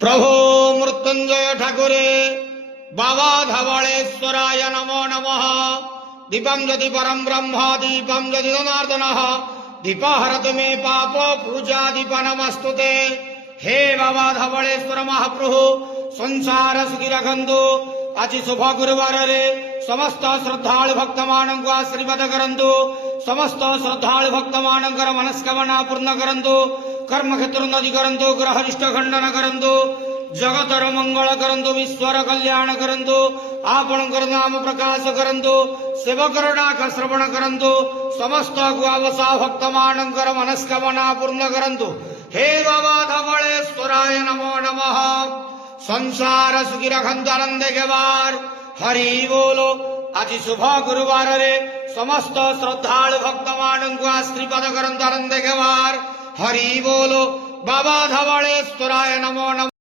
प्रभो मृत्युंजय ठाकुरे बाबा धवळेश्वराय नमो नमः। दीपं ज्योति परम ब्रह्म दीपं ज्योति जनार्दनः दीपहरतु मे पाप पूजा दीप नमस्तुते। हे बाबा धवळेश्वर महाप्रभु संसार सुखी रखंतु। आज शुभ गुरुवार रे समस्त श्रद्धालु भक्त मानक आशीर्वाद करंतु। समस्त श्रद्धालु भक्त मानकर मनस्कामना पूर्ण करंतु। कर्म क्षेत्र उन्नति करंतु। ग्रह रिष्ट खंडन करंतु। जगतर मंगल करंतु। विश्वर कल्याण करंतु। आपणकर नाम प्रकाश करंतु। सेवकर डाक श्रवण करंतु। समस्त गुआवसा भक्त मानकर मनस्कामना पूर्ण करंतु। हे बाबा धवळेश्वराय नमो नमः। संसार सुखी रखंतु आनंद घेवार हरि बोलो। आज शुभ गुरुवार रे समस्त श्रद्धालु भक्त मानक आशीर्वाद करंतु आनंद घेवार हरि बोलो। बाबा धवळेश्वराय नमो नमः।